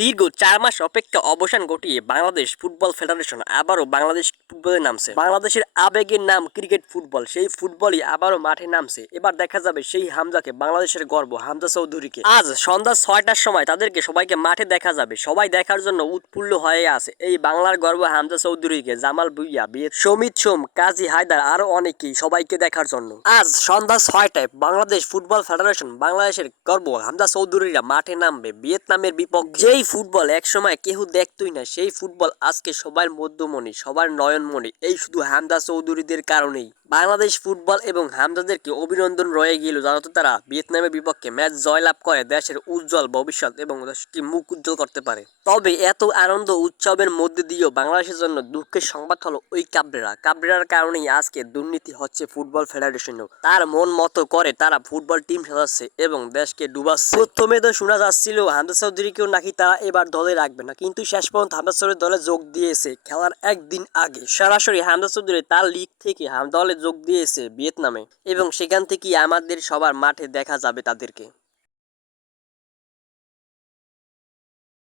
দীর্ঘ ৪ মাস অপেক্ষা অবসান ঘটিয়ে বাংলাদেশ ফুটবল ফেডারেশন আবারও বাংলাদেশ ফুটবলে নামছে। বাংলাদেশের আবেগের নাম ক্রিকেট ফুটবল, সেই ফুটবলই আবারও মাঠে নামছে। এবার দেখা যাবে সেই হামজাকে, বাংলাদেশের গর্ব হামজা চৌধুরীকে। আজ সন্ধ্যা ৬টার সময় তাদেরকে সবাইকে মাঠে দেখা যাবে। সবাই দেখার জন্য উৎফুল্ল হয়ে আছে এই বাংলার গর্ব হামজা চৌধুরীকে, জামাল ভুঁইয়া, সমিত সোম, কাজী হায়দার আরো অনেকেই, সবাইকে দেখার জন্য আজ সন্ধ্যা ৬টায় বাংলাদেশ ফুটবল ফেডারেশন বাংলাদেশের গর্ব হামজা চৌধুরীরা মাঠে নামবে ভিয়েতনামের বিপক্ষে। যেই ফুটবল একসময় কেউ দেখতই না, সেই ফুটবল আজকে সবার মধ্যমণি, সবার নয়নমণি, এই শুধু হামজা চৌধুরীদের কারণেই। বাংলাদেশ ফুটবল এবং হামজাদেরকে অভিনন্দন রয়ে গেল, যাতে তারা ভিয়েতনামের বিপক্ষে ম্যাচ জয়লাভ করে দেশের উজ্জ্বল ভবিষ্যৎ এবং দেশকে মুখ উজ্জ্বল করতে পারে। তবে এত আনন্দ উৎসবের মধ্যে দিয়েও বাংলাদেশের জন্য দুঃখের সংবাদ হলো ওই কাবরেরার কারণেই আজকে দুর্নীতি হচ্ছে ফুটবল ফেডারেশনেও। তার মন মতো করে তারা ফুটবল টিম সাজাচ্ছে এবং দেশকে ডুবাচ্ছে। প্রথমে তো শোনা যাচ্ছিল হামজা চৌধুরীকেও নাকি তারা এবার দলে রাখবে না, কিন্তু শেষ পর্যন্ত হামজা চৌধুরী দলে যোগ দিয়েছে খেলার একদিন আগে। সরাসরি হামজা চৌধুরী তার লিগ থেকে দলে যোগ দিয়েছে ভিয়েতনামে এবং সেখান থেকেই আমাদের সবার মাঠে দেখা যাবে তাদেরকে।